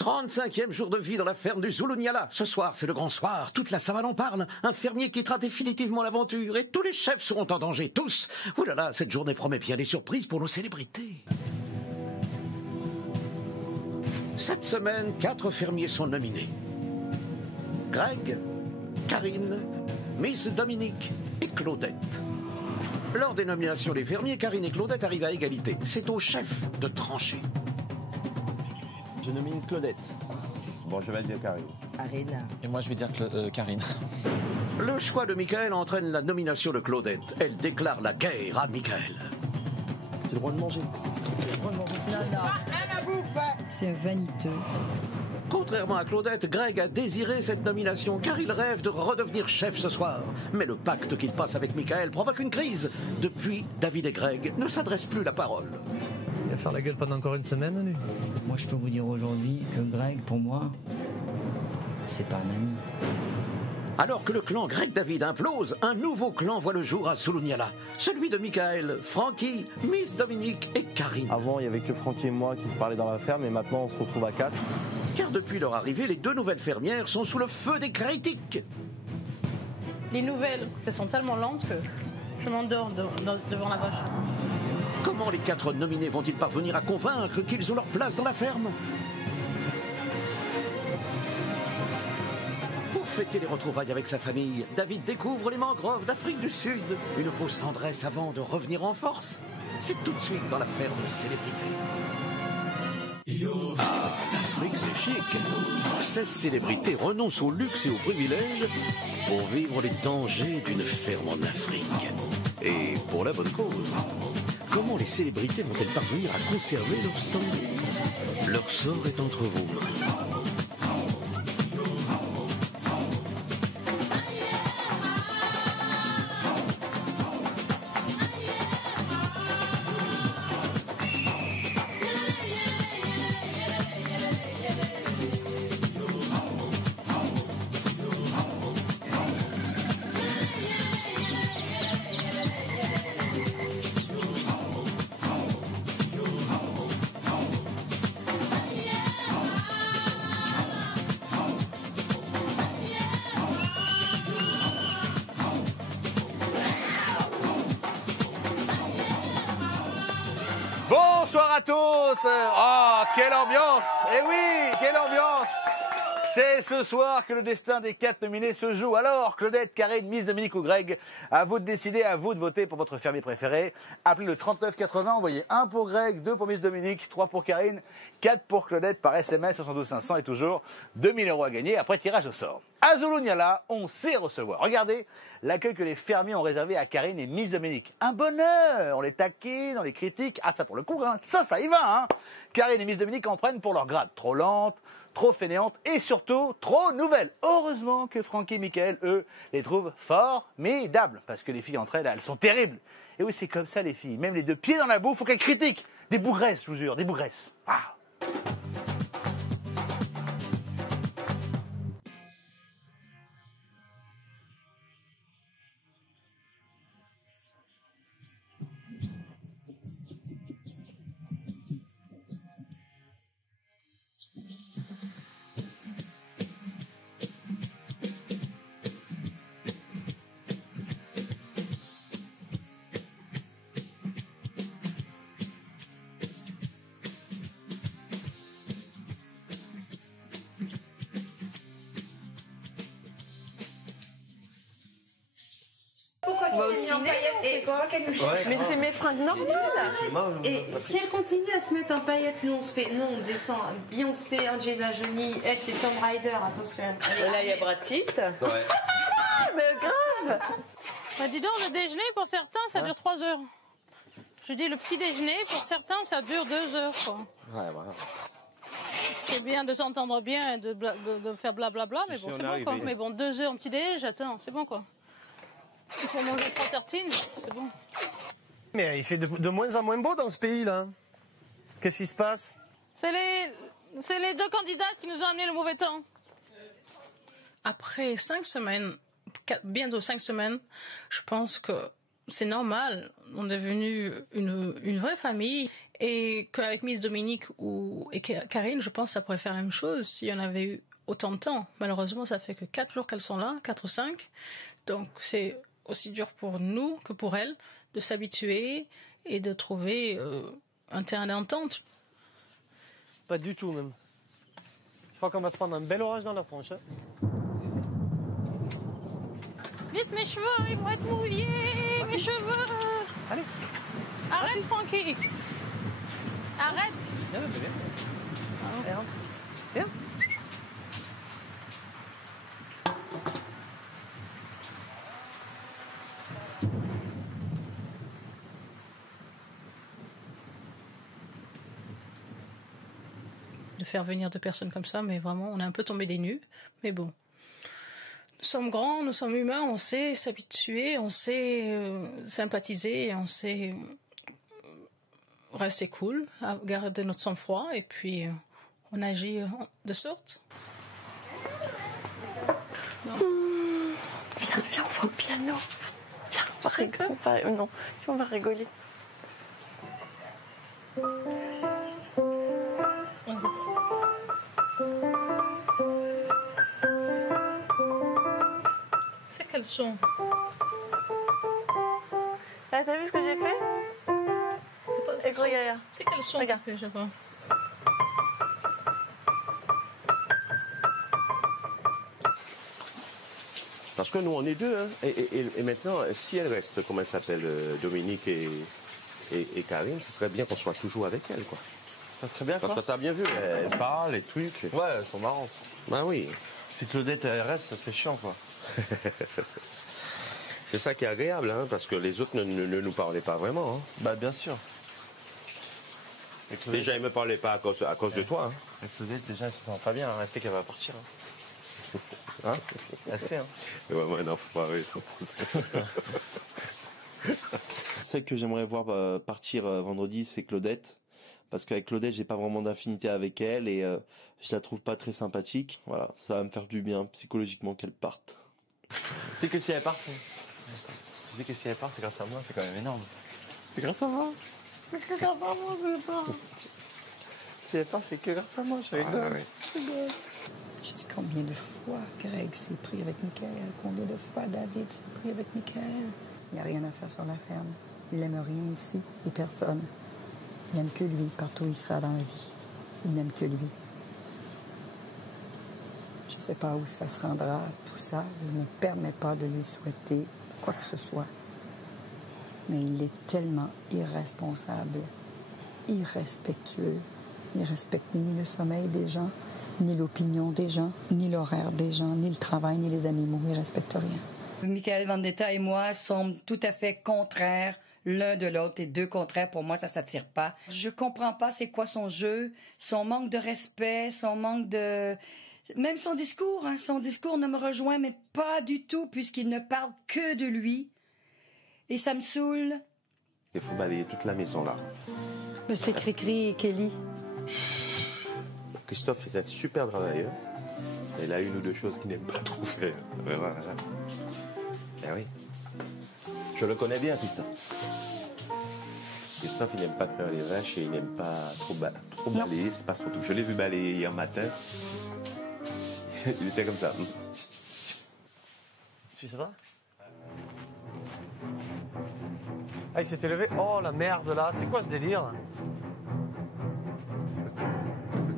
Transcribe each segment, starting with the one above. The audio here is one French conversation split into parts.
35e jour de vie dans la ferme du Zulunyala. Ce soir, c'est le grand soir. Toute la savane en parle. Un fermier quittera définitivement l'aventure et tous les chefs seront en danger. Tous. Ouh là là, cette journée promet bien des surprises pour nos célébrités. Cette semaine, 4 fermiers sont nominés. Greg, Karine, Miss Dominique et Claudette. Lors des nominations des fermiers, Karine et Claudette arrivent à égalité. C'est au chef de trancher. Je nomine Claudette. Bon, je vais dire Karine. Karine. Et moi, je vais dire Karine. Le choix de Michael entraîne la nomination de Claudette. Elle déclare la guerre à Michael. J'ai le droit de manger. C'est vaniteux. Contrairement à Claudette, Greg a désiré cette nomination car il rêve de redevenir chef ce soir. Mais le pacte qu'il passe avec Michael provoque une crise. Depuis, David et Greg ne s'adressent plus la parole. Il va faire la gueule pendant encore une semaine, lui. Moi, je peux vous dire aujourd'hui que Greg, pour moi, c'est pas un ami. Alors que le clan Greg-David implose, un nouveau clan voit le jour à Zulunyala. Celui de Michael, Frankie, Miss Dominique et Karine. Avant, il n'y avait que Francky et moi qui se parlaient dans la ferme, et maintenant, on se retrouve à 4. Car depuis leur arrivée, les 2 nouvelles fermières sont sous le feu des critiques. Les nouvelles, elles sont tellement lentes que je m'endors devant la vache. Comment les 4 nominés vont-ils parvenir à convaincre qu'ils ont leur place dans la ferme ? Pour fêter les retrouvailles avec sa famille, David découvre les mangroves d'Afrique du Sud. Une pause tendresse avant de revenir en force. C'est tout de suite dans la ferme célébrité. Ah, l'Afrique c'est chic. 16 célébrités renoncent au luxe et aux privilèges pour vivre les dangers d'une ferme en Afrique. Et pour la bonne cause. Comment les célébrités vont-elles parvenir à conserver leur standing ? Leur sort est entre vos mains. Bonsoir à tous. Oh, quelle ambiance. Eh oui, quelle ambiance. C'est ce soir que le destin des 4 nominés se joue. Alors, Claudette, Karine, Miss Dominique ou Greg, à vous de décider, à vous de voter pour votre fermier préféré. Appelez le 3980, envoyez 1 pour Greg, 2 pour Miss Dominique, 3 pour Karine, 4 pour Claudette par SMS 72 500 et toujours 2000 € à gagner après tirage au sort. À Zulunyala, on sait recevoir. Regardez l'accueil que les fermiers ont réservé à Karine et Miss Dominique. Un bonheur. On les taquine, on les critique. Ah, ça pour le coup, hein. Ça y va, hein. Karine et Miss Dominique en prennent pour leur grade. Trop lente, trop fainéante et surtout trop nouvelle. Heureusement que Francky et Michael, eux, les trouvent formidables. Parce que les filles entre elles, elles sont terribles. Et oui, c'est comme ça les filles. Même les 2 pieds dans la boue, faut qu'elles critiquent. Des bougresses, je vous jure, des bougresses. Ah. Pourquoi tu t'es mis en paillettes et quoi Mais c'est mes fringues normales. Et si elle continue à se mettre en paillettes, nous on descend Beyoncé, Angelina Jolie, elle c'est Tomb Raider, attention. Et là il y a Brad Pitt. Ouais. Mais grave. Bah dis donc, le déjeuner pour certains ça dure 3 heures. Je dis le petit déjeuner pour certains ça dure 2 heures quoi. Ouais, voilà. C'est bien de s'entendre bien et de faire blablabla, mais bon c'est bon quoi. Mais bon 2 heures petit déj, j'attends, c'est bon quoi. Il faut manger 3 tartines, c'est bon. Mais il fait de moins en moins beau dans ce pays-là. Qu'est-ce qui se passe ? C'est les 2 candidats qui nous ont amené le mauvais temps. Après 5 semaines, bientôt 5 semaines, je pense que c'est normal. On est devenu une vraie famille. Et qu'avec Miss Dominique et Karine, je pense que ça pourrait faire la même chose si on avait eu autant de temps. Malheureusement, ça fait que 4 jours qu'elles sont là, 4 ou 5. Donc c'est aussi dur pour nous que pour elles de s'habituer et de trouver un terrain d'entente. Pas du tout même. Je crois qu'on va se prendre un bel orage dans la tronche. Hein. Vite mes cheveux, ils vont être mouillés, mes cheveux. Allez. Arrête Francky. Arrête. Viens, bébé. Viens. De faire venir 2 personnes comme ça, mais vraiment, on est un peu tombé des nues. Mais bon, nous sommes grands, nous sommes humains, on sait s'habituer, on sait sympathiser, on sait rester cool, garder notre sang-froid, et puis on agit de sorte. Viens, on va au piano. Viens, on va rigoler. Non, on va rigoler. C'est quel son? Là, t'as vu ce que j'ai fait? C'est quel son? Regarde. Je sais pas. Parce que nous, on est 2. Hein. Et maintenant, si elle reste, comment elle s'appelle, Dominique et Karine, ce serait bien qu'on soit toujours avec elle, quoi. Ça serait bien, Parce quoi. que t'as bien vu, elle parle, les trucs. Ouais, elles sont marrantes. Ben oui. Si Claudette elle reste, c'est chiant, quoi. C'est ça qui est agréable, hein, parce que les autres ne nous parlaient pas vraiment. Hein. Bah, bien sûr. Déjà, ils ne me parlaient pas à cause de toi. Hein. Et Claudette, déjà, elle se sent pas bien. Hein. Elle sait qu'elle va partir. Hein, elle sait, hein. C'est vraiment un enfoiré, ça. Celle que j'aimerais voir partir vendredi, c'est Claudette. Parce qu'avec Claudette, j'ai pas vraiment d'affinité avec elle et je la trouve pas très sympathique. Voilà, ça va me faire du bien psychologiquement qu'elle parte. Tu sais que si elle part, c'est grâce à moi, c'est quand même énorme. C'est grâce à moi. C'est que grâce à moi, c'est pas. Si elle part, c'est que grâce à moi, je rigole. Je dis combien de fois Greg s'est pris avec Michael, combien de fois David s'est pris avec Michael. Il n'y a rien à faire sur la ferme. Il n'aime rien ici et personne. Il n'aime que lui, partout où il sera dans la vie. Il n'aime que lui. Je ne sais pas où ça se rendra, tout ça. Je ne me permets pas de lui souhaiter quoi que ce soit. Mais il est tellement irresponsable, irrespectueux. Il ne respecte ni le sommeil des gens, ni l'opinion des gens, ni l'horaire des gens, ni le travail, ni les animaux. Il ne respecte rien. Michael Vendetta et moi sommes tout à fait contraires l'un de l'autre. Et 2 contraires, pour moi, ça s'attire pas. Je comprends pas c'est quoi son jeu, son manque de respect, son manque de... Même son discours, hein. Son discours ne me rejoint, mais pas du tout, puisqu'il ne parle que de lui. Et ça me saoule. Il faut balayer toute la maison, là. Mais c'est Cricri et Kelly. Christophe est un super travailleur. Il a une ou 2 choses qu'il n'aime pas trop faire. Voilà. Eh oui. Je le connais bien, Christophe. Christophe, il n'aime pas faire les vaches et il n'aime pas trop balayer. C'est pas son truc. Je l'ai vu balayer hier matin. Il était comme ça. Tu sais pas? Ah, il s'était levé. Oh, la merde, là. C'est quoi ce délire?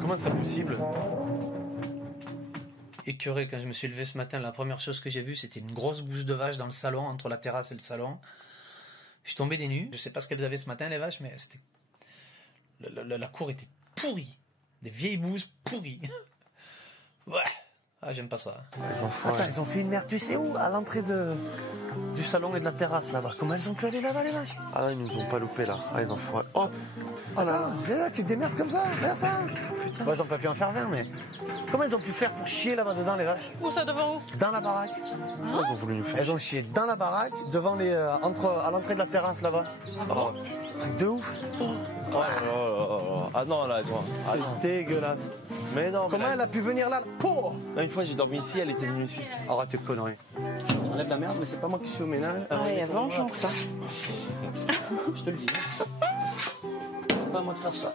Comment c'est possible? Écœuré, quand je me suis levé ce matin, la première chose que j'ai vue, c'était une grosse bouse de vache dans le salon, entre la terrasse et le salon. Je suis tombé des nues. Je sais pas ce qu'elles avaient ce matin, les vaches, mais c'était... La cour était pourrie. Des vieilles bouses pourries. Ouais. Ah, j'aime pas ça. Attends, ils ont fait une merde, tu sais où? À l'entrée du salon et de la terrasse, là-bas. Comment elles ont pu aller là-bas, les vaches? Ah là, ils nous ont pas loupé, là. Ah, ils ont foiré. Oh là, viens là, tu te démerdes comme ça, regarde ça. Bon, ils ont pas pu en faire 20, mais... Comment ils ont pu faire pour chier là-bas dedans, les vaches? Où ça, devant où? Dans la baraque. Ils ont voulu nous faire. Elles ont chié dans la baraque, devant les... à l'entrée de la terrasse, là-bas. Oh. Truc de ouf. Ah non, là, elles ont... C'est dégueulasse. Mais non, comment elle a pu venir là? Pour une fois, j'ai dormi ici, elle était venue ici. Arrête tes conneries. J'enlève la merde, mais c'est pas moi qui suis au ménage. Ah, il y a vengeance, ça. Je te le dis. pas à moi de faire ça.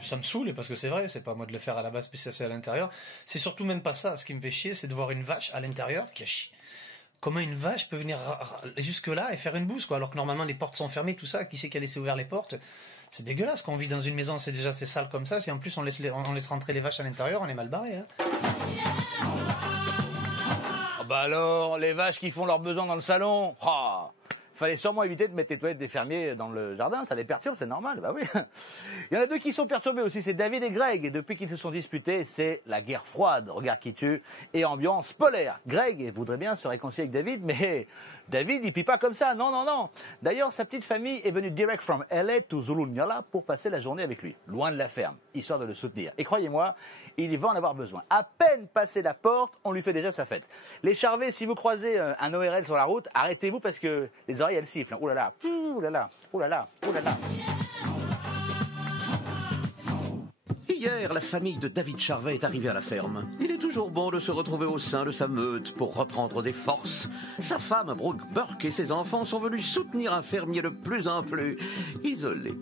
Ça me saoule, parce que c'est vrai, c'est pas à moi de le faire à la base, puis c'est à l'intérieur. C'est surtout même pas ça. Ce qui me fait chier, c'est de voir une vache à l'intérieur qui a chié. Comment une vache peut venir jusque-là et faire une bouse, quoi, alors que normalement les portes sont fermées, tout ça, qui c'est qui a laissé ouvert les portes? C'est dégueulasse, quand on vit dans une maison, c'est déjà c'est sale comme ça, si en plus on laisse rentrer les vaches à l'intérieur, on est mal barré, hein. Ah bah alors, les vaches qui font leurs besoins dans le salon, fallait sûrement éviter de mettre les toilettes des fermiers dans le jardin, ça les perturbe, c'est normal, bah oui. Il y en a deux qui sont perturbés aussi, c'est David et Greg, et depuis qu'ils se sont disputés, c'est la guerre froide, regard qui tue, et ambiance polaire. Greg voudrait bien se réconcilier avec David, mais David, il plie pas comme ça, non, non, non. D'ailleurs, sa petite famille est venue direct from LA to Zulunyala pour passer la journée avec lui, loin de la ferme, histoire de le soutenir. Et croyez-moi, il va en avoir besoin. À peine passé la porte, on lui fait déjà sa fête. Les Charvets, si vous croisez un ORL sur la route, arrêtez-vous parce que les oreilles, elles sifflent. Ouh là là, ouh là là, ouh là là, ouh là là. Hier, la famille de David Charvet est arrivée à la ferme. Il est toujours bon de se retrouver au sein de sa meute pour reprendre des forces. Sa femme, Brooke Burke, et ses enfants sont venus soutenir un fermier de plus en plus isolé.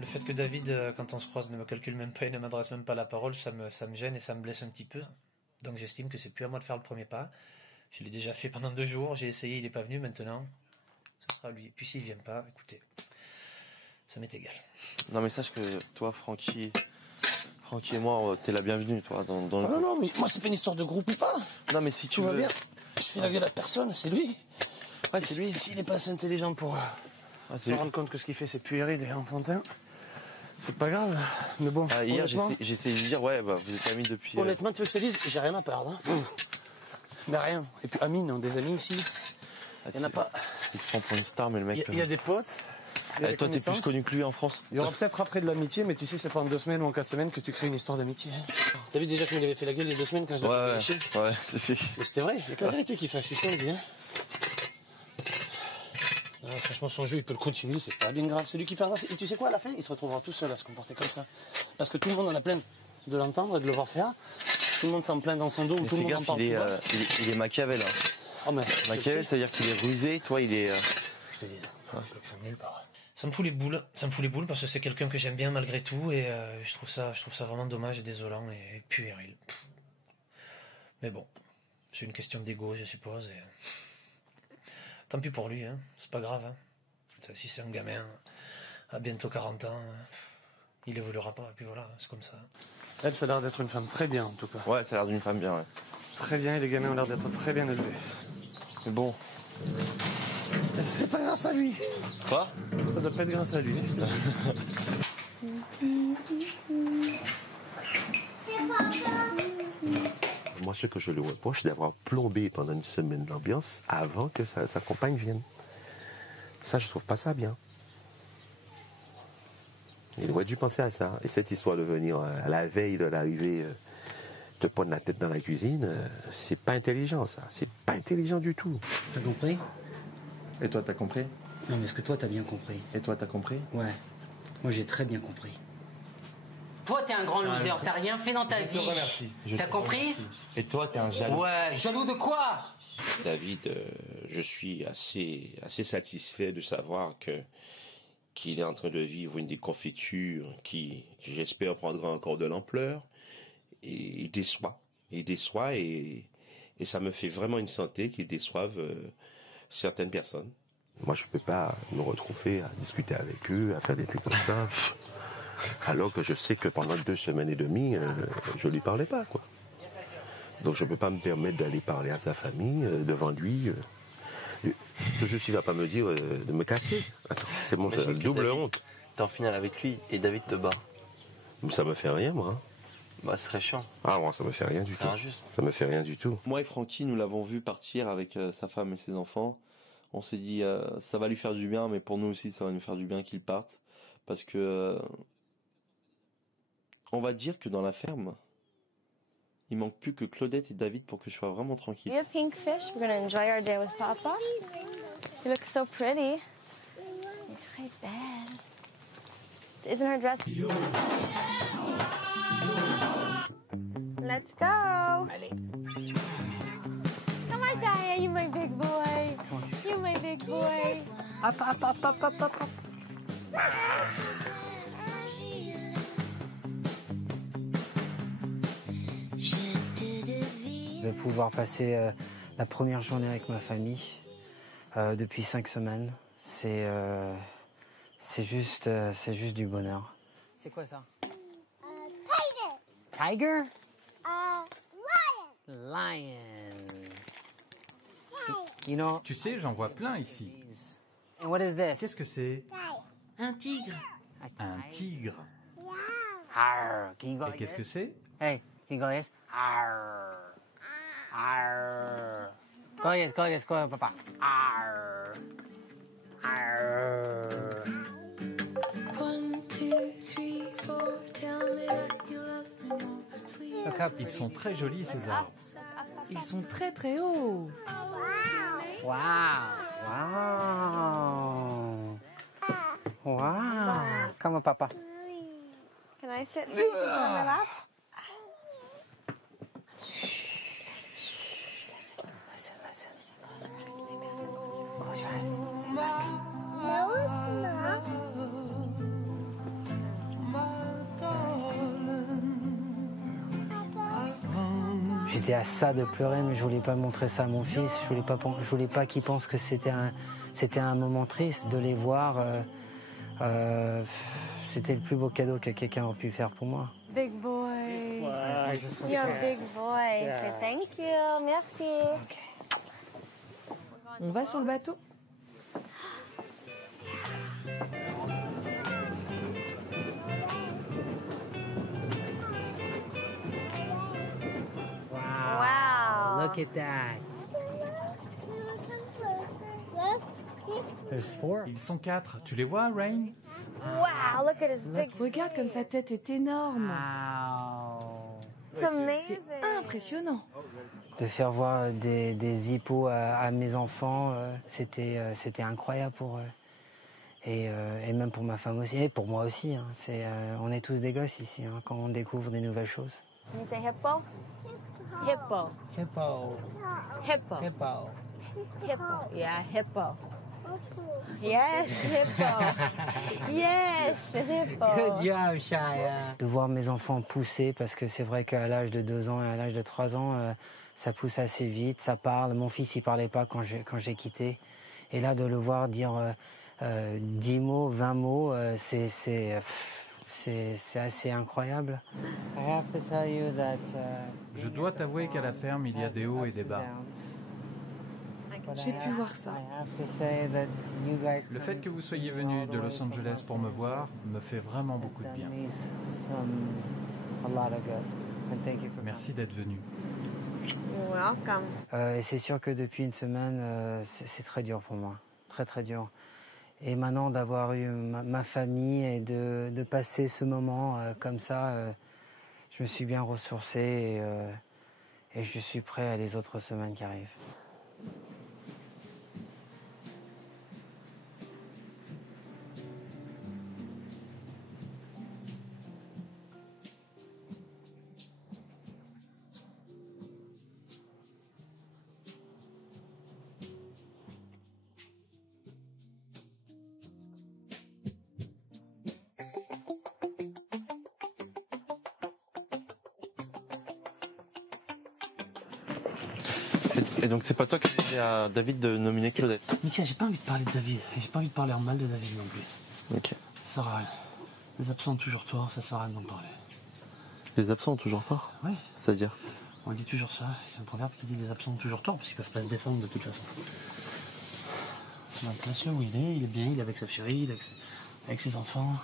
Le fait que David, quand on se croise, ne me calcule même pas et ne m'adresse même pas la parole, ça me gêne et ça me blesse un petit peu. Donc j'estime que c'est plus à moi de faire le premier pas. Je l'ai déjà fait pendant 2 jours, j'ai essayé, il n'est pas venu, maintenant ce sera lui. Puis s'il ne vient pas, écoutez, ça m'est égal. Non mais sache que toi, Francky et moi, t'es la bienvenue, toi. Dans le non, non, mais moi c'est pas une histoire de groupe ou pas. Non mais si tu Tout va veux... bien. Je fais la gueule à personne, c'est lui. Ouais, c'est lui. S'il n'est pas assez intelligent pour se rendre compte que ce qu'il fait c'est puéril et enfantin, c'est pas grave. Mais bon, hier, honnêtement, j'ai essayé de lui dire, ouais, bah, vous êtes amis depuis... honnêtement, tu veux que je te dise, j'ai rien à perdre. Hein. Mais rien. Et puis Amine, des amis ici, il n'y en a pas. Il se prend pour une star, mais le mec... Il y a des potes. Toi, t'es plus connu que lui en France. Il y aura peut-être après de l'amitié, mais tu sais, c'est pas en 2 semaines ou en 4 semaines que tu crées une histoire d'amitié. Hein. T'as vu déjà qu'il avait fait la gueule il y a 2 semaines quand je l'avais lâché. Ouais, c'est... Mais c'était vrai, il y a que la vérité qui fâche, je suis ça, on dit. Hein. Non, franchement, son jeu, il peut le continuer, c'est pas bien grave. C'est lui qui perdra. Et tu sais quoi, à la fin, il se retrouvera tout seul à se comporter comme ça. Parce que tout le monde en a plein de l'entendre et de le voir faire. Tout le monde s'en plaint dans son dos, ou tout le monde en parle. Il est Machiavel. Hein. Oh, mais Machiavel, ça veut dire qu'il est rusé, toi, il est... Je te dis, je le crains nulle part. Ça me fout les boules, parce que c'est quelqu'un que j'aime bien malgré tout, et je trouve ça vraiment dommage et désolant et puéril. Mais bon, c'est une question d'ego, je suppose, et... Tant pis pour lui, hein. C'est pas grave. Hein. Si c'est un gamin à bientôt 40 ans, il évoluera pas, et puis voilà, c'est comme ça. Elle, ça a l'air d'être une femme très bien, en tout cas. Ouais, ça a l'air d'une femme bien, ouais. Très bien, et les gamins ont l'air d'être très bien élevés. Mais bon... C'est pas grâce à lui. Quoi? Ça doit pas être grâce à lui. Moi, ce que je lui reproche, c'est d'avoir plombé pendant une semaine l'ambiance avant que sa compagne vienne. Ça, je trouve pas ça bien. Il aurait dû penser à ça. Et cette histoire de venir à la veille de l'arrivée, te prendre la tête dans la cuisine, c'est pas intelligent, ça. C'est pas intelligent du tout. T'as compris? Et toi, t'as compris? Non, mais est-ce que toi, t'as bien compris? Et toi, t'as compris? Ouais. Moi, j'ai très bien compris. Toi, t'es un grand loser, t'as rien fait dans ta vie. T'as compris? Et toi, t'es un jaloux. Ouais, jaloux de quoi? David, je suis assez satisfait de savoir qu'il est en train de vivre une déconfiture qui, j'espère, prendra encore de l'ampleur. Et il déçoit. Il déçoit et ça me fait vraiment une santé qu'il déçoive certaines personnes. Moi, je ne peux pas me retrouver à discuter avec eux, à faire des trucs comme ça, alors que je sais que pendant 2 semaines et demie, je ne lui parlais pas, quoi. Donc, je ne peux pas me permettre d'aller parler à sa famille devant lui. Tout juste, il ne va pas me dire de me casser. Attends, c'est bon, c'est double honte. T'es en finale avec lui et David te bat. Mais ça me fait rien, moi. Bah, ce serait chiant. Ah, moi, ça me fait rien du tout. Injuste. Ça me fait rien du tout. Moi et Francky, nous l'avons vu partir avec sa femme et ses enfants. On s'est dit, ça va lui faire du bien, mais pour nous aussi, ça va nous faire du bien qu'il parte. Parce que, on va dire que dans la ferme, il manque plus que Claudette et David pour que je sois vraiment tranquille. You have pink fish. We're going to enjoy our day with Papa. You look so pretty. He's très belle. Isn't her dress? Let's go. Allez. Come on, Shia, you my big boy. You my big boy. Hop, hop, hop, hop, hop, hop. De pouvoir passer la première journée avec ma famille depuis 5 semaines, c'est juste du bonheur. C'est quoi ça? Tiger. Tiger? Lion. Lion. You know. Tu sais, j'en vois plein ici. And what is this? Qu'est-ce que c'est? Un tigre. Un tigre. Arr. Can you go Et like qu'est-ce que this? c'est? Hey, can you go like this? Arr. Arr. Go like this, go, papa. Arr. Arr. 1, 2, 3, 4, tell me that you love me more. Ils sont très jolis ces arbres. Ils sont très très hauts. Wow. Wow. Wow. Come on, papa. Can I sit on my lap? Listen. Close your eyes. No, it's not. J'étais à ça de pleurer, mais je voulais pas montrer ça à mon fils. Je voulais pas qu'il pense que c'était un moment triste de les voir. C'était le plus beau cadeau que quelqu'un aurait pu faire pour moi. Big boy. You're a big boy. Yeah. Thank you. Merci. On va sur le bateau? Wow. Look at that. There's 4. Ils sont 4. Tu les vois, Rain? Wow, look at his big. Regarde comme sa tête est énorme. It's amazing. C'est impressionnant. De faire voir des hippos à mes enfants, c'était incroyable pour eux. Et même pour ma femme aussi, et pour moi aussi. Hein. On est tous des gosses ici, hein, quand on découvre des nouvelles choses. Can you say hippo? Hippo. Hippo. Hippo. Hippo. Hippo. Yeah, hippo. Yes, hippo. Yes, hippo. Good job, Shia. De voir mes enfants pousser, parce que c'est vrai qu'à l'âge de 2 ans et à l'âge de 3 ans, ça pousse assez vite, ça parle. Mon fils, il parlait pas quand j'ai quitté. Et là, de le voir dire 10 mots, 20 mots, c'est assez incroyable. I have to tell you that, Je dois t'avouer qu'à la ferme, il y a des hauts et des bas. J'ai pu voir ça. Le fait que vous soyez venu de Los Angeles pour me voir me fait vraiment beaucoup de bien. Merci d'être venu. You're welcome. Et c'est sûr que depuis une semaine, c'est très dur pour moi, très très dur. Et maintenant d'avoir eu ma famille et de passer ce moment comme ça, je me suis bien ressourcé et je suis prêt à les autres semaines qui arrivent. Et donc c'est pas toi qui as demandé à David de nominer Claudette? Mika, j'ai pas envie de parler de David. J'ai pas envie de parler en mal de David non plus. Ok. Ça sert à rien. Les absents ont toujours tort, ça sert à rien d'en parler. Les absents ont toujours tort? Oui. C'est-à-dire? On dit toujours ça. C'est un proverbe qui dit les absents ont toujours tort parce qu'ils peuvent pas se défendre de toute façon. Bah, place-le où il est bien, il est avec sa chérie, il est avec ses enfants.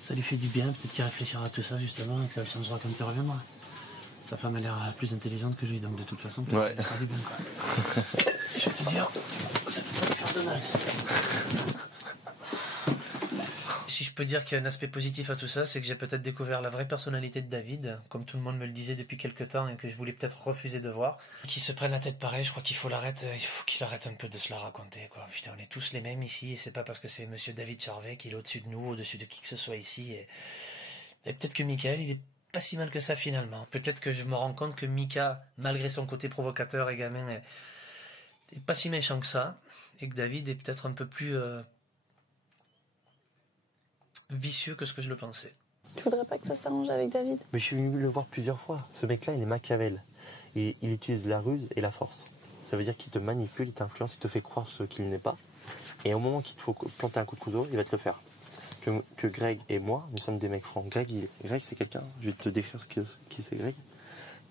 Ça lui fait du bien, peut-être qu'il réfléchira à tout ça justement et que ça le changera quand il reviendra. Sa femme a l'air plus intelligente que lui, donc de toute façon, peut-être qu'il fera du bien. Quoi. Je vais te dire, ça peut pas lui faire de mal. si je peux dire qu'il y a un aspect positif à tout ça, c'est que j'ai peut-être découvert la vraie personnalité de David, comme tout le monde me le disait depuis quelques temps et que je voulais peut-être refuser de voir. Qui se prenne la tête pareil, je crois qu'il faut qu'il arrête un peu de se la raconter, quoi. Putain, on est tous les mêmes ici et c'est pas parce que c'est monsieur David Charvet qu'il est au-dessus de nous, au-dessus de qui que ce soit ici. Et peut-être que Michael, il est pas si mal que ça finalement. Peut-être que je me rends compte que Mika, malgré son côté provocateur et gamin, est pas si méchant que ça et que David est peut-être un peu plus vicieux que ce que je le pensais. Tu voudrais pas que ça s'arrange avec David? Mais je suis venu le voir plusieurs fois. Ce mec-là, il est Machiavel. Il utilise la ruse et la force. Ça veut dire qu'il te manipule, il t'influence, il te fait croire ce qu'il n'est pas. Et au moment qu'il te faut planter un coup de couteau, il va te le faire. Que Greg et moi, nous sommes des mecs francs. Greg, c'est quelqu'un, je vais te décrire qui c'est Greg.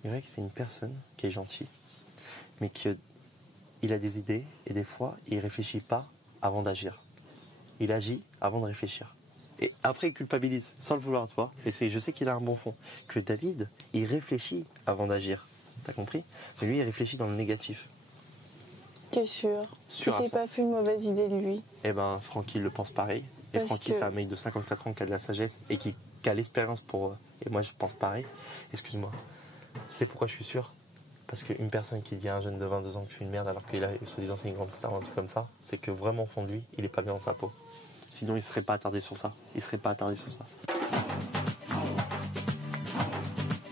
Greg, c'est une personne qui est gentille, mais il a des idées et des fois, il réfléchit pas avant d'agir. Il agit avant de réfléchir. Et après, il culpabilise, sans le vouloir, toi. Et je sais qu'il a un bon fond. Que David, il réfléchit avant d'agir. T'as compris? Mais lui, il réfléchit dans le négatif. T'es sûr? Tu t'es pas fait une mauvaise idée de lui? Eh ben, Francky le pense pareil. Et Francky, c'est un mec de 54 ans qui a de la sagesse et qui a l'expérience pour... Et moi, je pense pareil. Excuse-moi. Tu sais pourquoi je suis sûr? Parce qu'une personne qui dit à un jeune de 22 ans que je suis une merde alors qu'il a, soi-disant, c'est une grande star ou un truc comme ça, c'est que vraiment, au fond de lui, il est pas bien dans sa peau. Sinon, il ne serait pas attardé sur ça.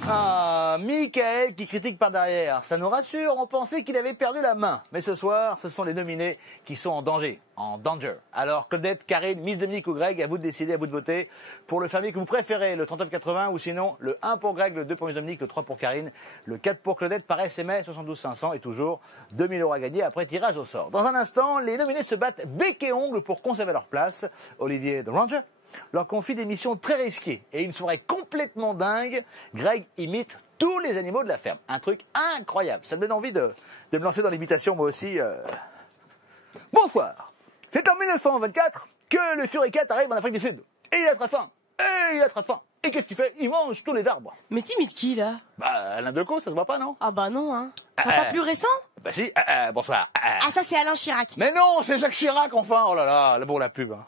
Ah, Michael qui critique par derrière. Ça nous rassure, on pensait qu'il avait perdu la main. Mais ce soir, ce sont les nominés qui sont en danger. Alors, Claudette, Karine, Miss Dominique ou Greg, à vous de décider, à vous de voter pour le fermier que vous préférez, le 39,80 ou sinon le 1 pour Greg, le 2 pour Miss Dominique, le 3 pour Karine, le 4 pour Claudette par SMS 72 500 et toujours 2000 € à gagner après tirage au sort. Dans un instant, les nominés se battent bec et ongle pour conserver leur place. Olivier The Ranger leur confie des missions très risquées et une soirée complètement dingue. Greg imite tous les animaux de la ferme. Un truc incroyable. Ça me donne envie de me lancer dans l'imitation moi aussi. Bonsoir. C'est en 1924 que le Furicat arrive en Afrique du Sud. Et il a très faim. Et qu'est-ce qu'il fait? Il mange tous les arbres. Mais t'imites qui, là? Bah, Alain Decaux, ça se voit pas, non? Ah bah non, hein. Pas plus récent? Bah si, bonsoir. Ah, ça, c'est Alain Chirac. Mais non, c'est Jacques Chirac, enfin. Oh là là, pour la pub. Hein.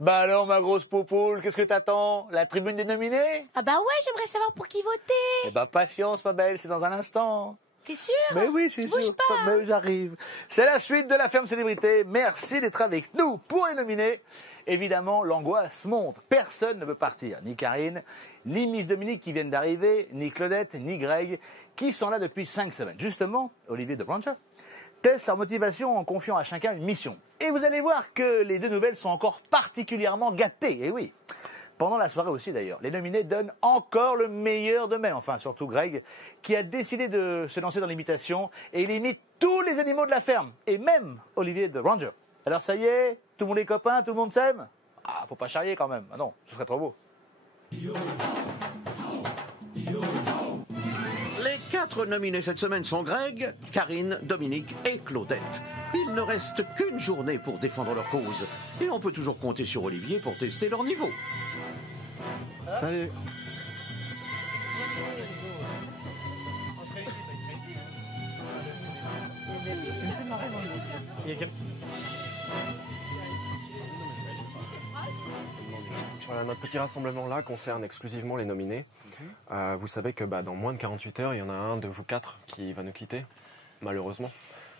Bah alors, ma grosse poupoule, qu'est-ce que t'attends? La tribune des nominés? Ah bah ouais, j'aimerais savoir pour qui voter. Eh bah patience, ma belle, c'est dans un instant. T'es sûr? Mais oui, je suis sûr. Bouge pas. Mais j'arrive. C'est la suite de la ferme célébrité. Merci d'être avec nous pour les nominés. Évidemment, l'angoisse monte. Personne ne veut partir. Ni Karine, ni Miss Dominique qui viennent d'arriver, ni Claudette, ni Greg, qui sont là depuis 5 semaines. Justement, Olivier The Ranger testent leur motivation en confiant à chacun une mission. Et vous allez voir que les deux nouvelles sont encore particulièrement gâtées. Et oui, pendant la soirée aussi d'ailleurs, les nominés donnent encore le meilleur d'eux-mêmes. Enfin, surtout Greg, qui a décidé de se lancer dans l'imitation et il imite tous les animaux de la ferme. Et même Olivier The Ranger. Alors ça y est, tout le monde est copain, tout le monde s'aime? Ah, faut pas charrier quand même. Ah non, ce serait trop beau. Les 4 nominés cette semaine sont Greg, Karine, Dominique et Claudette. Il ne reste qu'une journée pour défendre leur cause. Et on peut toujours compter sur Olivier pour tester leur niveau. Salut. Voilà, notre petit rassemblement là concerne exclusivement les nominés. Vous savez que dans moins de 48 heures, il y en a un de vous 4 qui va nous quitter, malheureusement.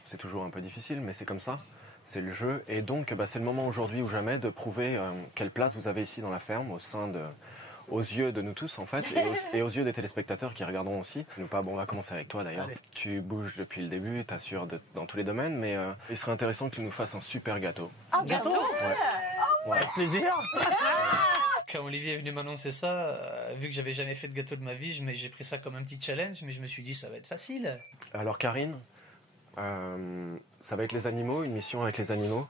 C'est toujours un peu difficile, mais c'est comme ça, c'est le jeu. Et donc, c'est le moment aujourd'hui ou jamais de prouver quelle place vous avez ici dans la ferme, aux yeux de nous tous en fait, et aux yeux des téléspectateurs qui regarderont aussi. On va commencer avec toi d'ailleurs. Tu bouges depuis le début, t'assures dans tous les domaines, mais il serait intéressant que tu nous fasses un super gâteau. Un gâteau? Ouais. Avec plaisir. Quand Olivier est venu m'annoncer ça, vu que j'avais jamais fait de gâteau de ma vie, j'ai pris ça comme un petit challenge, mais je me suis dit ça va être facile. Alors Karine, ça va être les animaux, une mission avec les animaux.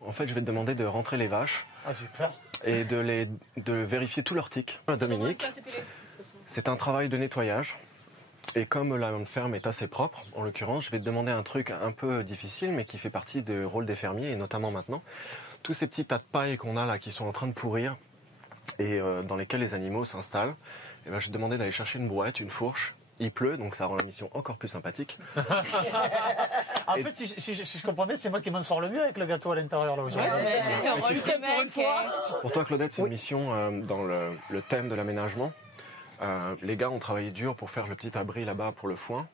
En fait, je vais te demander de rentrer les vaches. Ah, j'ai peur. Et de vérifier tous leurs tics. Dominique, c'est un travail de nettoyage. Et comme la ferme est assez propre, en l'occurrence, je vais te demander un truc un peu difficile, mais qui fait partie du rôle des fermiers, et notamment maintenant. Tous ces petits tas de paille qu'on a là, qui sont en train de pourrir, et dans lesquels les animaux s'installent, et ben, je vais te demander d'aller chercher une brouette, une fourche, Il pleut, donc ça rend la mission encore plus sympathique. En fait, si je comprends bien, c'est moi qui m'en sors le mieux avec le gâteau à l'intérieur là aujourd'hui. Tu ferais pour une fois. Pour toi, Claudette, c'est une mission dans le thème de l'aménagement. Les gars ont travaillé dur pour faire le petit abri là-bas pour le foin.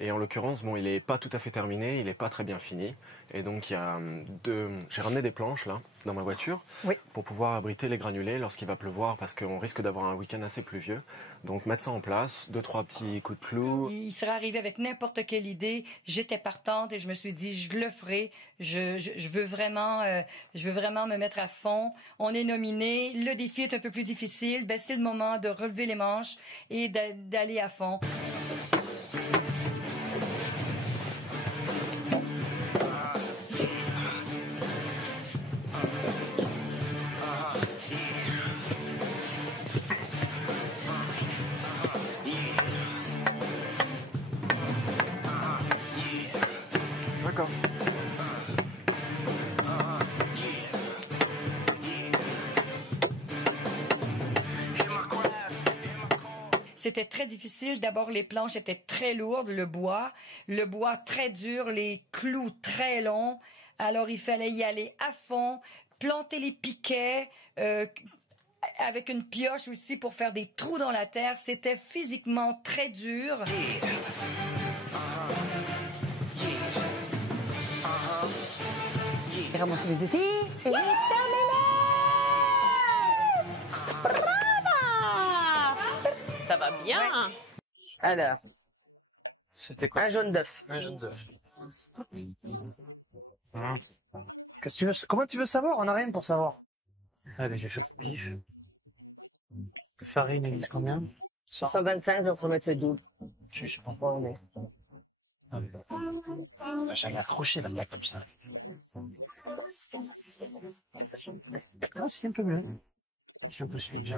Et en l'occurrence, bon, il n'est pas tout à fait terminé, il n'est pas très bien fini. Et donc, j'ai ramené des planches là, dans ma voiture, pour pouvoir abriter les granulés lorsqu'il va pleuvoir, parce qu'on risque d'avoir un week-end assez pluvieux. Donc, mettre ça en place, 2-3 petits coups de clou. Il serait arrivé avec n'importe quelle idée. J'étais partante et je me suis dit, je le ferai. Je veux vraiment me mettre à fond. On est nominé. Le défi est un peu plus difficile. Ben, c'est le moment de relever les manches et d'aller à fond. D'accord. C'était très difficile. D'abord, les planches étaient très lourdes, le bois très dur, les clous très longs. Alors, il fallait y aller à fond, planter les piquets, avec une pioche aussi pour faire des trous dans la terre. C'était physiquement très dur. Ramasser les outils et terminé! Ça va bien. Alors, C'était quoi? un jaune d'œuf. Un jaune d'œuf. Qu'est-ce que tu veux? Comment tu veux savoir? On n'a rien pour savoir. Allez, j'ai fait pif. Farine, il dit combien? 125, donc faut mettre le double. Je sais pas. Bon, on est. J'ai accroché là-bas comme ça. Ah, c'est un peu mieux. C'est un peu suivi.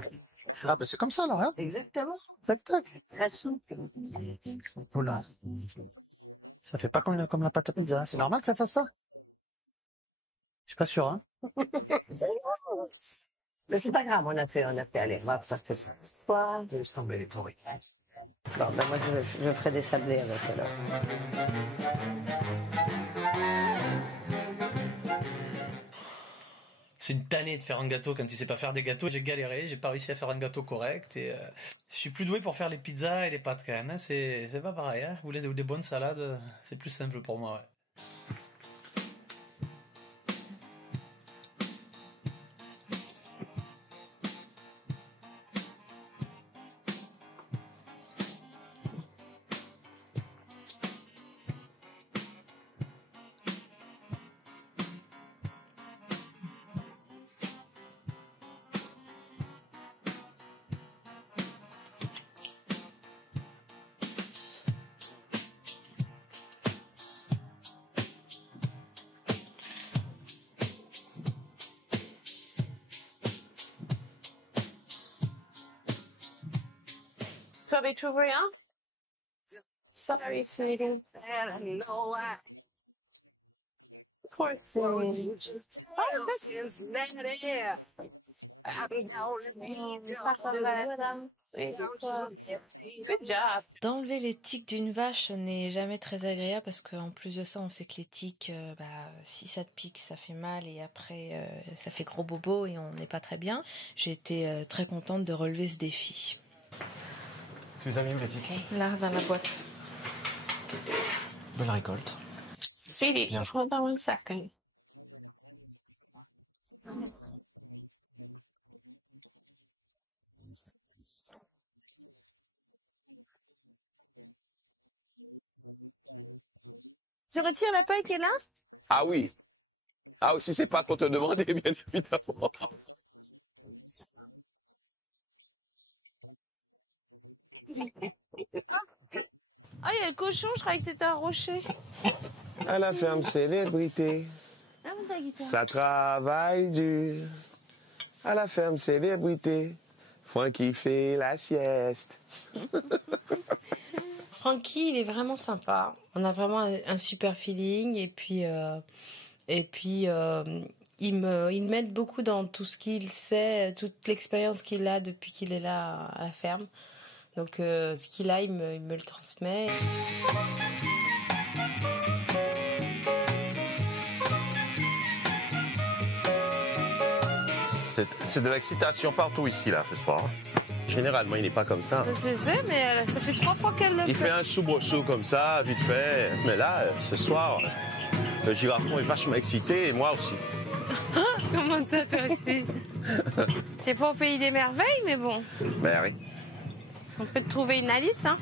Ah, ben c'est comme ça alors, hein? Exactement. Tac, tac. Très souple. Oula. Ça fait pas comme la pâte à pizza. C'est normal que ça fasse ça? Je suis pas sûr, hein? Mais c'est pas grave, on a fait, allez, on va passer ça. Quoi? Laisse tomber les pourris. Bon, ben moi, je ferai des sablés avec alors. C'est une tannée de faire un gâteau quand tu sais pas faire des gâteaux. J'ai galéré, j'ai pas réussi à faire un gâteau correct et je suis plus doué pour faire les pizzas et les pâtes quand même. Hein. C'est pas pareil. Hein. Vous voulez des bonnes salades, c'est plus simple pour moi. Ouais. Tu avais trouvé un? Sorry, sweetie. Poor thing. Good job. D'enlever les tiques d'une vache n'est jamais très agréable parce qu'en plus de ça, on sait que les tiques, si ça te pique, ça fait mal et après, ça fait gros bobo et on n'est pas très bien. J'ai été très contente de relever ce défi. Tu les as mis où les tiques? Là, dans la boîte. Belle récolte. Sweetie, Bien. hold on one second. Je retire la paille qui est là? Ah oui. Ah, si c'est pas qu'on te demandait, bien évidemment. Ah, il y a le cochon, je croyais que c'était un rocher. À la ferme célébrité, Ah, mais ta guitare. ça travaille dur. À la ferme célébrité, Francky fait la sieste. Francky, il est vraiment sympa. On a vraiment un super feeling et puis il m'aide beaucoup dans tout ce qu'il sait, toute l'expérience qu'il a depuis qu'il est là à la ferme. Donc ce qu'il a, il me le transmet. C'est de l'excitation partout ici, là, ce soir. Généralement, il n'est pas comme ça. Je sais, mais ça fait 3 fois qu'elle le Il fait un soubresaut comme ça, vite fait. Mais là, ce soir, le girafon est vachement excité et moi aussi. Comment ça, toi aussi? C'est pas au pays des merveilles, mais bon. Ben oui. On peut te trouver une Alice, hein?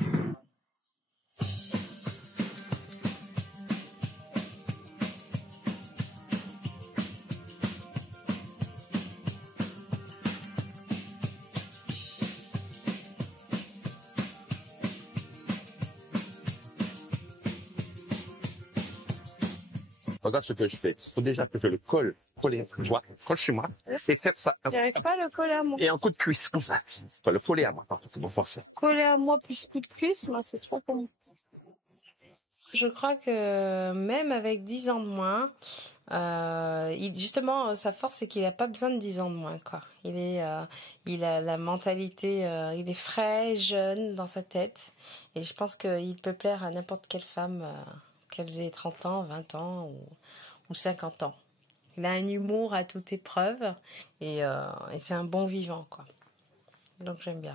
Regarde ce que je fais. Il faut déjà que je le colle. Coller, tu vois, colle chez moi et faire ça. J'arrive pas à le coller à moi. Et un coup de cuisse, comme ça. Il faut le coller à moi, par contre, pour forcer. Coller à moi plus coup de cuisse, moi, c'est trop pour moi. Je crois que même avec 10 ans de moins, justement, sa force, c'est qu'il n'a pas besoin de 10 ans de moins, quoi. Il a la mentalité, il est frais, jeune dans sa tête. Et je pense qu'il peut plaire à n'importe quelle femme, qu'elle ait 30 ans, 20 ans ou 50 ans. Il a un humour à toute épreuve et c'est un bon vivant, quoi. Donc j'aime bien.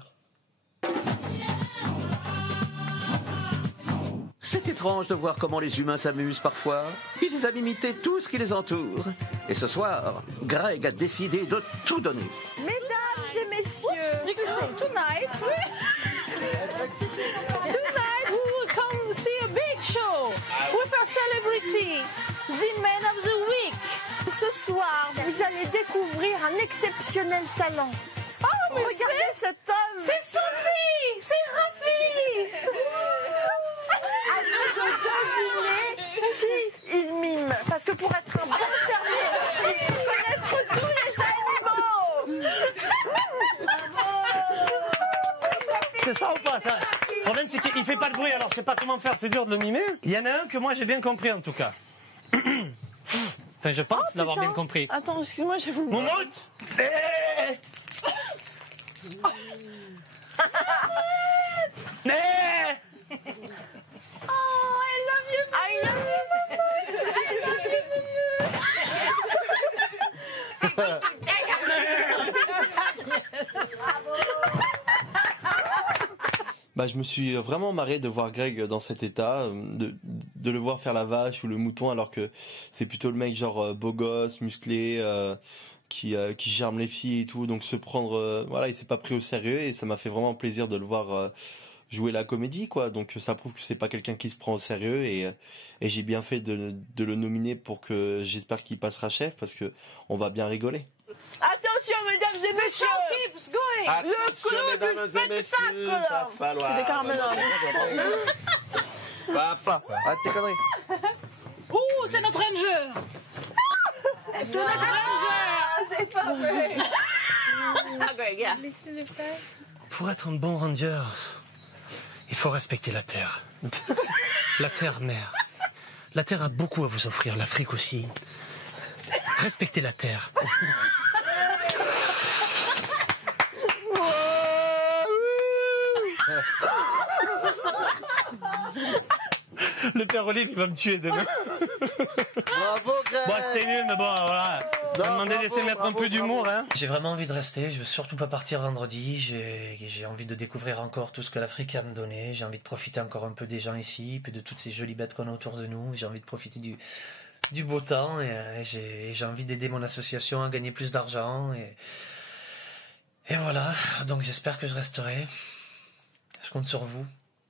C'est étrange de voir comment les humains s'amusent parfois. Ils aiment imiter tout ce qui les entoure. Et ce soir, Greg a décidé de tout donner. Mesdames et messieurs, You can say tonight. Tonight we will come see a big show with a celebrity, the man of the week. ce soir, vous allez découvrir un exceptionnel talent. Oh, mais regardez cet homme. C'est Sophie, c'est Rafi. À nous de deviner qui il mime. Parce que pour être un bon fermier, il faut connaître tous les animaux. C'est ça ou pas ça? Le problème c'est qu'il fait pas de bruit, alors je sais pas comment faire, c'est dur de le mimer. Il y en a un que moi j'ai bien compris en tout cas. Enfin je pense l'avoir bien compris. Attends, excuse-moi, j'ai voulu... Moumoute. Oh, I love you. I love you, maman. I love you, Bah, je me suis vraiment marré de voir Greg dans cet état, de le voir faire la vache ou le mouton, alors que c'est plutôt le mec genre beau gosse, musclé, qui germe les filles et tout. Donc se prendre, voilà, il s'est pas pris au sérieux et ça m'a fait vraiment plaisir de le voir jouer la comédie, quoi. Donc ça prouve que c'est pas quelqu'un qui se prend au sérieux et j'ai bien fait de le nominer pour que j'espère qu'il passera chef parce que on va bien rigoler. Attention, mesdames et messieurs. keeps going. Le clou du spectacle. Va falloir. C'est des caramels. Papa, arrête tes conneries. Ouh, c'est notre ranger. C'est notre ranger. C'est pas vrai. Ah, Greg, yeah. Pour être un bon ranger, il faut respecter la terre. La terre mère. La terre a beaucoup à vous offrir, l'Afrique aussi. Respectez la terre. Le père Olive, il va me tuer demain. Bravo, Greg. Bon, c'était nul, mais bon, voilà. On m'a demandé de laisser mettre un peu d'humour, hein. J'ai vraiment envie de rester, je veux surtout pas partir vendredi, j'ai envie de découvrir encore tout ce que l'Afrique a à me donner, j'ai envie de profiter encore un peu des gens ici, puis de toutes ces jolies bêtes qu'on a autour de nous, j'ai envie de profiter du beau temps, et j'ai envie d'aider mon association à gagner plus d'argent, et voilà, donc j'espère que je resterai. Je compte sur vous.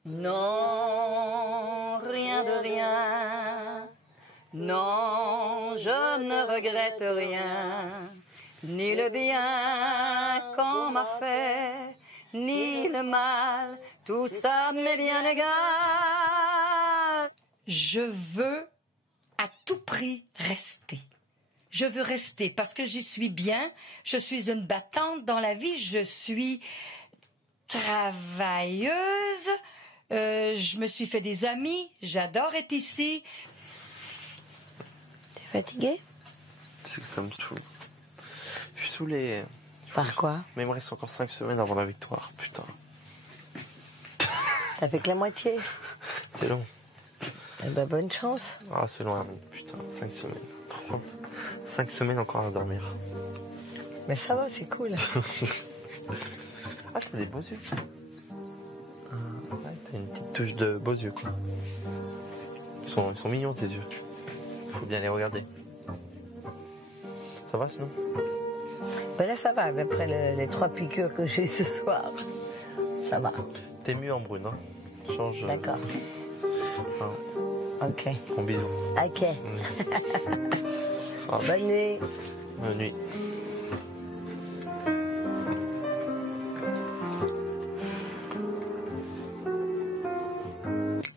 Non, rien de rien. Non, je ne regrette rien. Ni le bien qu'on m'a fait, ni le mal. Tout ça m'est bien égal. Je veux à tout prix rester. Je veux rester parce que j'y suis bien. Je suis une battante dans la vie. Je suis travailleuse. Je me suis fait des amis. J'adore être ici. T'es fatigué? C'est que ça me saoule. Je suis saoulé. Par quoi? Mais il me reste encore 5 semaines avant la victoire, putain. Ça fait que la moitié. C'est long. Eh ben, bonne chance. Ah, c'est long, Hermine. Putain, 5 semaines. 5 semaines encore à dormir. Mais ça va, c'est cool. Ah, t'as des beaux yeux. Ouais, t'as une petite touche de beaux yeux, quoi. Ils sont mignons, tes yeux. Faut bien les regarder. Ça va, sinon? Ben là, ça va. Mais après les 3 piqûres que j'ai ce soir, ça va. T'es mieux en brune, hein? Change. D'accord. Ok. Bon bisous. Ok. Bonne nuit. Bonne nuit.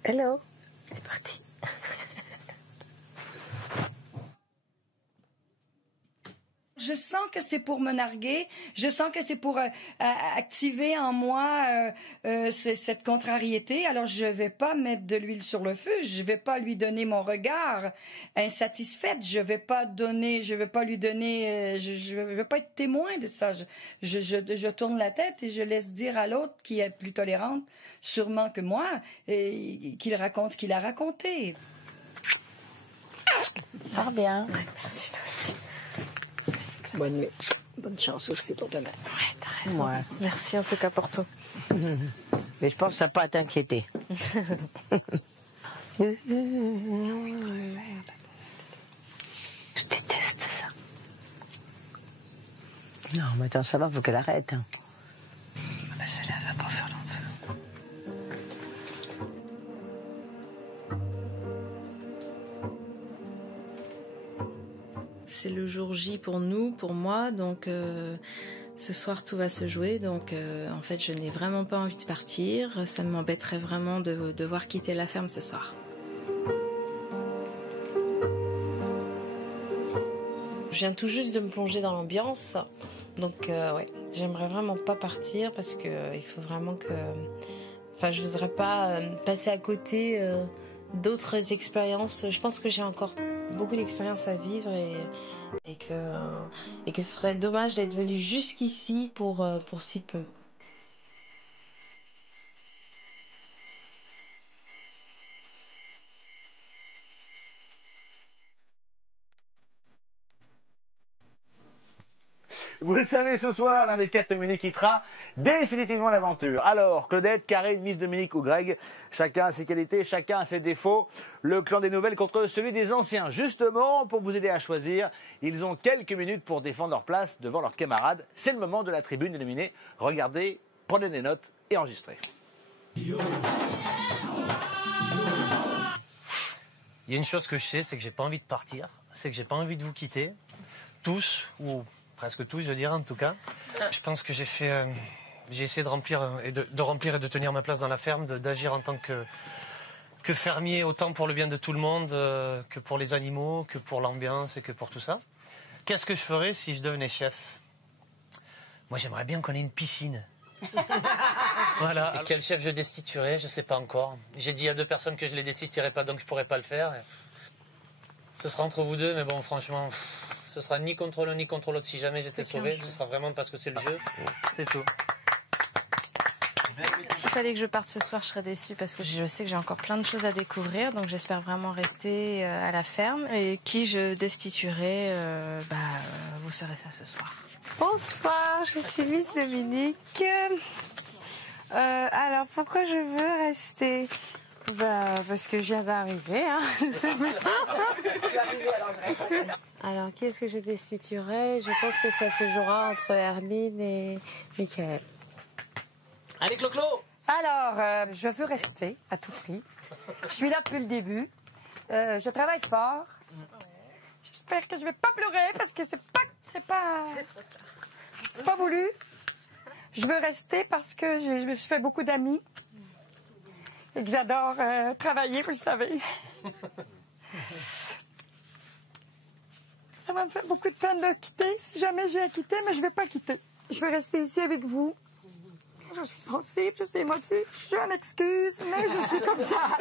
Hello. C'est parti. Je sens que c'est pour me narguer, je sens que c'est pour activer en moi cette contrariété. Alors je vais pas mettre de l'huile sur le feu, je vais pas lui donner mon regard insatisfaite, je vais pas lui donner, je vais pas être témoin de ça. Je tourne la tête et je laisse dire à l'autre qui est plus tolérante, sûrement que moi, qu'il raconte ce qu'il a raconté. Pars bien. Merci toi aussi. Bonne nuit. Bonne chance aussi pour demain. Ouais, t'as raison. Ouais. Merci en tout cas pour tout. Mais je pense que ça n'a pas à t'inquiéter. Je déteste ça. Non, mais attends, ça va, faut qu'elle arrête. Hein. Mais celle-là, elle va pas faire l'enfer. C'est le jour J pour nous, pour moi, donc ce soir tout va se jouer, donc en fait je n'ai vraiment pas envie de partir, ça m'embêterait vraiment de devoir quitter la ferme ce soir. Je viens tout juste de me plonger dans l'ambiance, donc ouais, j'aimerais vraiment pas partir parce que il faut vraiment que, enfin je voudrais pas passer à côté d'autres expériences. Je pense que j'ai encore beaucoup d'expériences à vivre et que ce serait dommage d'être venu jusqu'ici pour si peu. Vous le savez, ce soir, l'un des 4 nominés quittera définitivement l'aventure. Alors, Claudette, Karine, Miss Dominique ou Greg, chacun a ses qualités, chacun a ses défauts. Le clan des nouvelles contre celui des anciens. Justement, pour vous aider à choisir, ils ont quelques minutes pour défendre leur place devant leurs camarades. C'est le moment de la tribune des nominés. Regardez, prenez des notes et enregistrez. Il y a une chose que je sais, c'est que j'ai pas envie de partir, c'est que j'ai pas envie de vous quitter, tous, ou presque tous, je dirais en tout cas. Je pense que j'ai essayé de remplir et de tenir ma place dans la ferme, d'agir en tant que fermier, autant pour le bien de tout le monde, que pour les animaux, que pour l'ambiance et que pour tout ça. Qu'est-ce que je ferais si je devenais chef? Moi, j'aimerais bien qu'on ait une piscine. Voilà. Et quel chef je destituerais, je sais pas encore. J'ai dit à 2 personnes que je les destituerais pas, donc je pourrais pas le faire. Ce sera entre vous deux, mais bon, franchement, ce sera ni contre l'un ni contre l'autre. Si jamais j'étais sauvé, ce sera vraiment parce que c'est le jeu. C'est tout. S'il fallait que je parte ce soir, je serais déçue parce que je sais que j'ai encore plein de choses à découvrir, donc j'espère vraiment rester à la ferme. Et qui je destituerai, vous saurez ça ce soir. Bonsoir, je suis Miss Dominique. Alors, pourquoi je veux rester? Parce que je viens d'arriver. Hein. Alors, qui est-ce que je destituerai? Je pense que ça se jouera entre Hermine et Michael. Allez, Clo-Clo! Alors, je veux rester à tout prix. Je suis là depuis le début. Je travaille fort. J'espère que je vais pas pleurer parce que c'est pas voulu. Je veux rester parce que je me suis fait beaucoup d'amis et que j'adore travailler, vous le savez. Ça va me faire beaucoup de peine de quitter si jamais j'ai à quitter, mais je vais pas quitter. Je veux rester ici avec vous. Je suis sensible, je suis émotive, je m'excuse, mais je suis comme ça.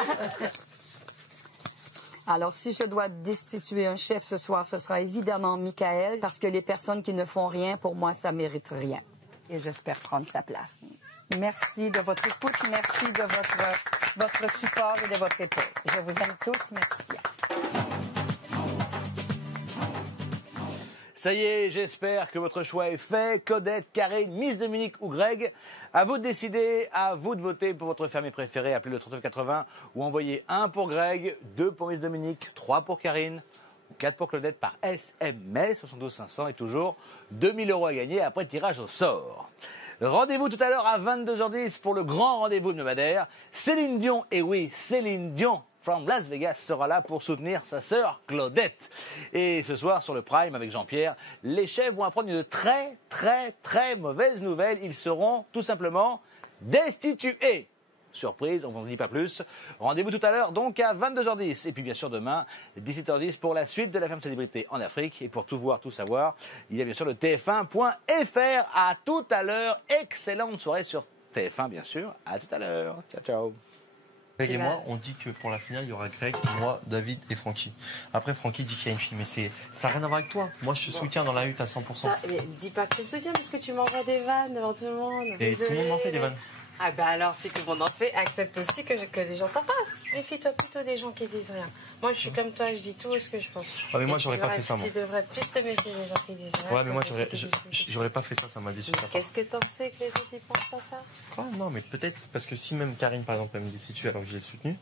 Alors, si je dois destituer un chef ce soir, ce sera évidemment Michael, parce que les personnes qui ne font rien, pour moi, ça mérite rien. Et j'espère prendre sa place. Merci de votre écoute, merci de votre support et de votre écoute. Je vous aime tous, merci bien. Ça y est, j'espère que votre choix est fait. Claudette, Karine, Miss Dominique ou Greg, à vous de décider, à vous de voter pour votre fermier préféré. Appelez le 3980 ou envoyez 1 pour Greg, 2 pour Miss Dominique, 3 pour Karine, 4 pour Claudette par SMS 72 500 et toujours 2000 € à gagner après tirage au sort. Rendez-vous tout à l'heure à 22h10 pour le grand rendez-vous hebdomadaire. Céline Dion, et oui, Céline Dion from Las Vegas sera là pour soutenir sa sœur Claudette. Et ce soir sur le Prime avec Jean-Pierre, les chefs vont apprendre une très très très mauvaise nouvelle. Ils seront tout simplement destitués. Surprise, on ne vous en dit pas plus. Rendez-vous tout à l'heure, donc à 22h10. Et puis bien sûr demain, 17h10 pour la suite de la Femme Célébrité en Afrique. Et pour tout voir, tout savoir, il y a bien sûr le tf1.fr. À tout à l'heure. Excellente soirée sur TF1, bien sûr. À tout à l'heure. Ciao, ciao. Greg et moi, on dit que pour la finale, il y aura Greg, moi, David et Francky. Après, Francky dit qu'il y a une fille, mais ça n'a rien à voir avec toi. Moi, je te soutiens dans la lutte à 100%. Ça, mais dis pas que tu me soutiens parce que tu m'envoies des vannes devant tout le monde. Et tout le monde m'en fait des vannes. Ah bah alors, si tout le monde en fait, accepte aussi que les gens t'en fassent. Méfie-toi plutôt des gens qui disent rien. Moi, je suis comme toi, je dis tout ce que je pense. Ah mais moi, j'aurais pas fait ça, moi. Tu devrais plus te méfier des gens qui disent rien. Ouais, mais moi, j'aurais pas fait ça, ça m'a déçu. Qu'est-ce que t'en sais que les autres, ils pensent pas ça? Quoi? Non, mais peut-être, parce que si même Karine, par exemple, elle me destitue alors que je l'ai soutenue.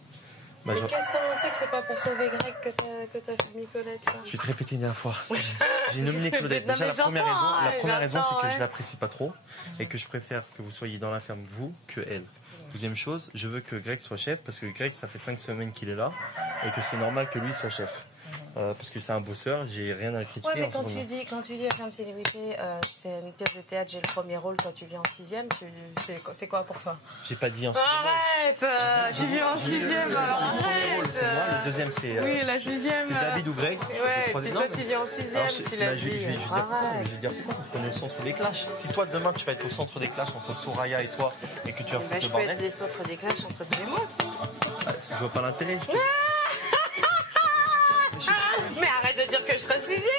Mais qu'est-ce qu'on sait que c'est pas pour sauver Greg que t'as fait Nicolette, ça? Je vais te répéter une dernière fois. J'ai nominé Claudette. Déjà, la première raison, c'est que je l'apprécie pas trop et que je préfère que vous soyez dans la ferme, vous, que elle. Deuxième chose, je veux que Greg soit chef parce que Greg, ça fait 5 semaines qu'il est là et que c'est normal que lui soit chef. Parce que c'est un bosseur, j'ai rien à le critiquer. Ouais, mais quand tu dis Femme Célébrité, c'est une pièce de théâtre, j'ai le premier rôle, toi tu viens en 6e, c'est quoi pour toi? J'ai pas dit en 6e. Arrête, tu viens en 6e, alors arrête. C'est moi, le deuxième c'est. Oui, la 6e. C'est David ou Greg. Ouais, et puis toi tu viens en 6e, tu l'as dit. Je vais dire pourquoi, parce qu'on est au centre des clashs. Si toi demain tu vas être au centre des clashs entre Soraya et toi et que tu vas foutre le bordel. Je peux être au centre des clashs entre toi et moi aussi. Je vois pas l'intérêt. Mais arrête de dire que je serai 6e.